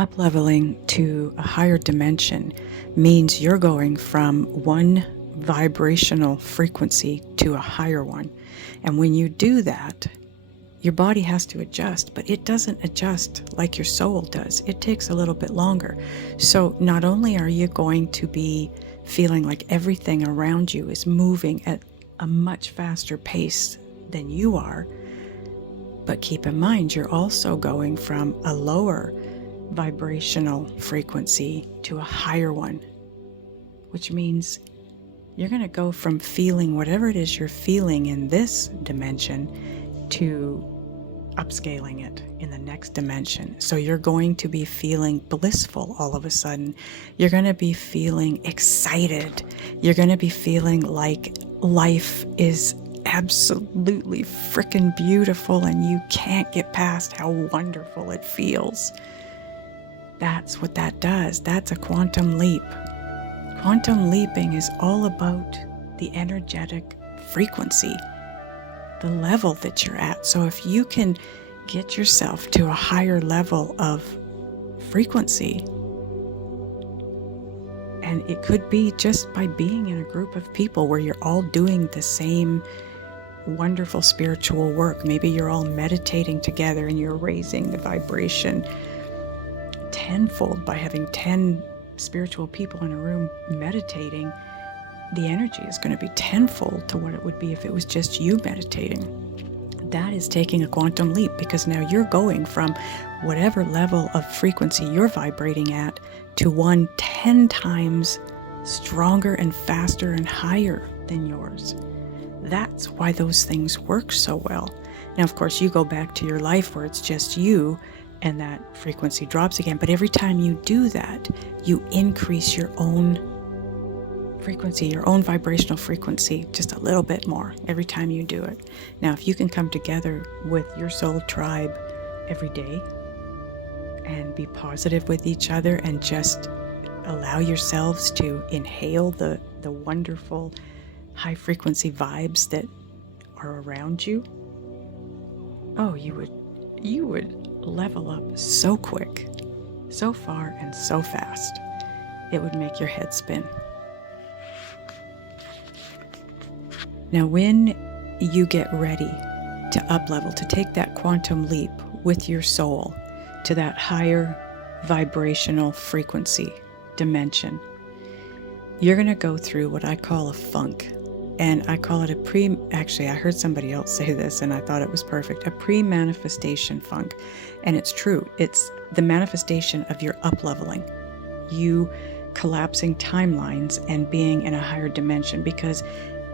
Up-leveling to a higher dimension means you're going from one vibrational frequency to a higher one. And when you do that, your body has to adjust, but it doesn't adjust like your soul does. It takes a little bit longer. So not only are you going to be feeling like everything around you is moving at a much faster pace than you are, but keep in mind, you're also going from a lower vibrational frequency to a higher one, which means you're going to go from feeling whatever it is you're feeling in this dimension to upscaling it in the next dimension. So you're going to be feeling blissful all of a sudden. You're going to be feeling excited. You're going to be feeling like life is absolutely freaking beautiful and you can't get past how wonderful it feels. That's what that does. That's a quantum leap. Quantum leaping is all about the energetic frequency, the level that you're at. So if you can get yourself to a higher level of frequency, and it could be just by being in a group of people where you're all doing the same wonderful spiritual work. Maybe you're all meditating together and you're raising the vibration tenfold by having 10 spiritual people in a room meditating. The energy is going to be tenfold to what it would be if it was just you meditating. That is taking a quantum leap, because now you're going from whatever level of frequency you're vibrating at to one 10 times stronger and faster and higher than yours. That's why those things work so well. Now, of course, you go back to your life where it's just you and that frequency drops again. But every time you do that, you increase your own frequency, your own vibrational frequency, just a little bit more every time you do it. Now, if you can come together with your soul tribe every day and be positive with each other and just allow yourselves to inhale the wonderful high frequency vibes that are around you, oh, you would level up so quick, so far, and so fast. It would make your head spin. Now, when you get ready to up-level, to take that quantum leap with your soul to that higher vibrational frequency dimension, you're going to go through what I call a funk. And I call it actually, I heard somebody else say this and I thought it was perfect, a pre-manifestation funk. And it's true. It's the manifestation of your up-leveling. You collapsing timelines and being in a higher dimension, because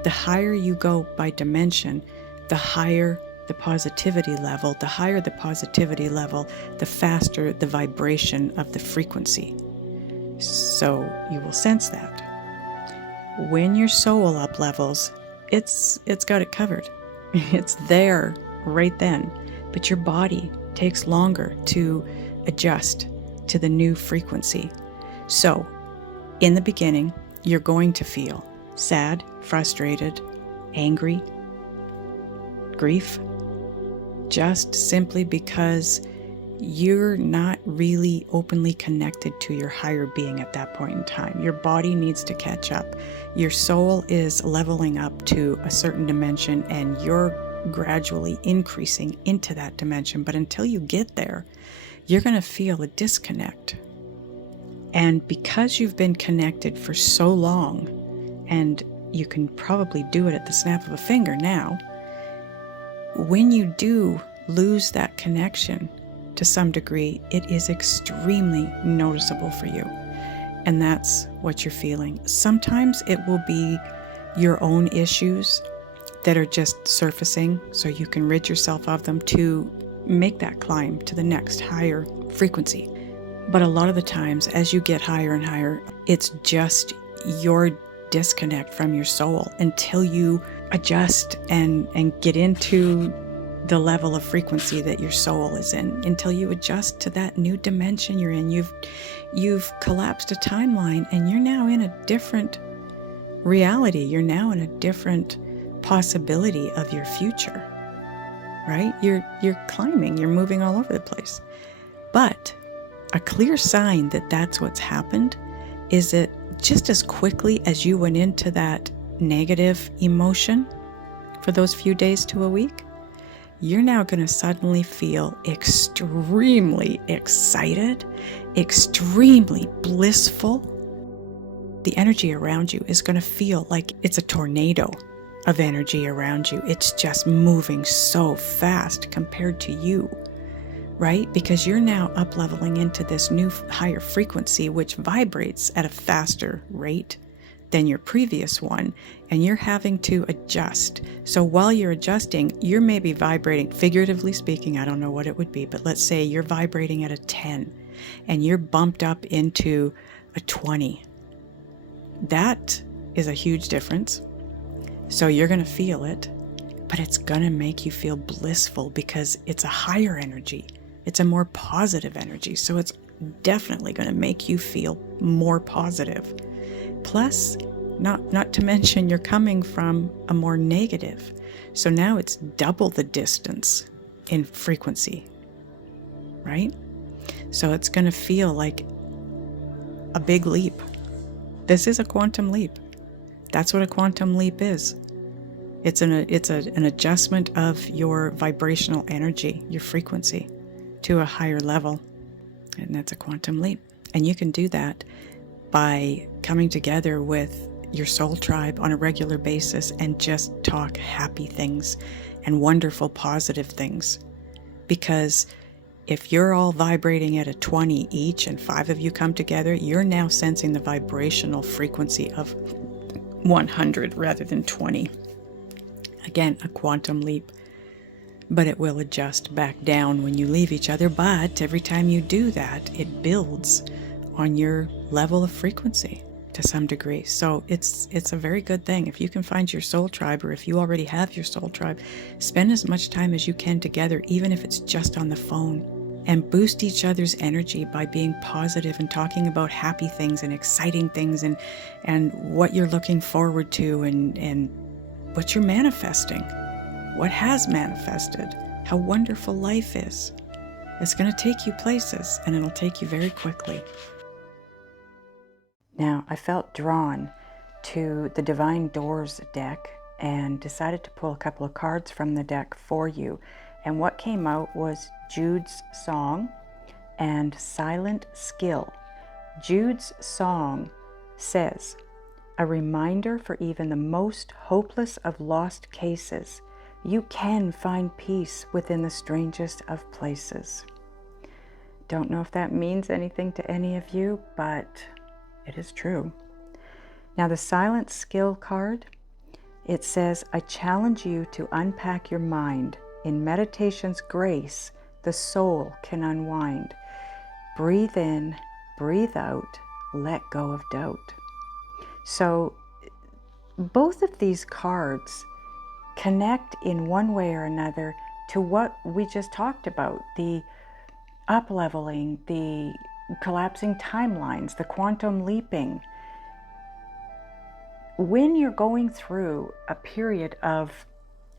the higher you go by dimension, the higher the positivity level. The higher the positivity level, the faster the vibration of the frequency. So you will sense that. When your soul up levels, it's got it covered. It's there right then. But your body takes longer to adjust to the new frequency. So in the beginning, you're going to feel sad, frustrated, angry, grief, just simply because you're not really openly connected to your higher being at that point in time. Your body needs to catch up. Your soul is leveling up to a certain dimension and you're gradually increasing into that dimension. But until you get there, you're going to feel a disconnect. And because you've been connected for so long, and you can probably do it at the snap of a finger now, when you do lose that connection to some degree, it is extremely noticeable for you. And that's what you're feeling. Sometimes it will be your own issues that are just surfacing, so you can rid yourself of them to make that climb to the next higher frequency. But a lot of the times, as you get higher and higher, it's just your disconnect from your soul until you adjust and get into the level of frequency that your soul is in, until you adjust to that new dimension you're in. You've collapsed a timeline and you're now in a different reality. You're now in a different possibility of your future, right? You're climbing, you're moving all over the place. But A clear sign that that's what's happened is that just as quickly as you went into that negative emotion for those few days to a week, you're now going to suddenly feel extremely excited, extremely blissful. The energy around you is going to feel like it's a tornado of energy around you. It's just moving so fast compared to you, right? Because you're now up leveling into this new higher frequency, which vibrates at a faster rate than your previous one, and you're having to adjust. So while you're adjusting, you're maybe vibrating, figuratively speaking, I don't know what it would be, but let's say you're vibrating at a 10 and you're bumped up into a 20. That is a huge difference. So you're going to feel it, but it's going to make you feel blissful because it's a higher energy. It's a more positive energy. So it's definitely going to make you feel more positive. Plus, not to mention you're coming from a more negative. So now it's double the distance in frequency, right? So it's going to feel like a big leap. This is a quantum leap. That's what a quantum leap is. It's an adjustment of your vibrational energy, your frequency, to a higher level. And that's a quantum leap. And you can do that by coming together with your soul tribe on a regular basis and just talk happy things and wonderful, positive things. Because if you're all vibrating at a 20 each and 5 of you come together, you're now sensing the vibrational frequency of 100 rather than 20. Again, a quantum leap. But it will adjust back down when you leave each other. But every time you do that, it builds on your level of frequency to some degree. So it's a very good thing. If you can find your soul tribe, or if you already have your soul tribe, spend as much time as you can together, even if it's just on the phone, and boost each other's energy by being positive and talking about happy things and exciting things and what you're looking forward to and what you're manifesting, what has manifested, how wonderful life is. It's going to take you places, and it'll take you very quickly. Now, I felt drawn to the Divine Doors deck and decided to pull a couple of cards from the deck for you. And what came out was Jude's Song and Silent Skill. Jude's Song says, "A reminder for even the most hopeless of lost cases. You can find peace within the strangest of places." Don't know if that means anything to any of you, but it is true. Now, the Silent Skill card, it says, "I challenge you to unpack your mind. In meditation's grace, the soul can unwind. Breathe in, breathe out, let go of doubt." So both of these cards connect in one way or another to what we just talked about, the up-leveling, the collapsing timelines, the quantum leaping. When you're going through a period of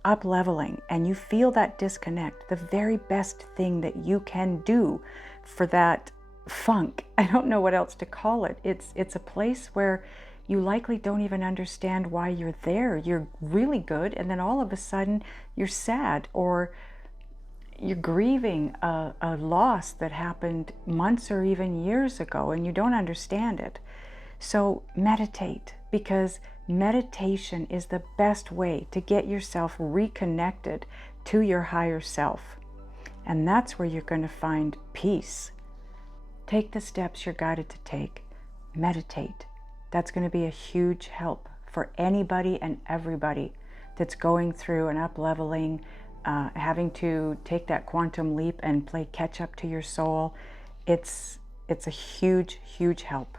up-leveling and you feel that disconnect, the very best thing that you can do for that funk, I don't know what else to call it, it's a place where you likely don't even understand why you're there. You're really good, and then all of a sudden you're sad, or you're grieving a loss that happened months or even years ago, and you don't understand it. So meditate, because meditation is the best way to get yourself reconnected to your higher self. And that's where you're going to find peace. Take the steps you're guided to take. Meditate. That's going to be a huge help for anybody and everybody that's going through an up-leveling, having to take that quantum leap and play catch up to your soul. It's a huge, huge help.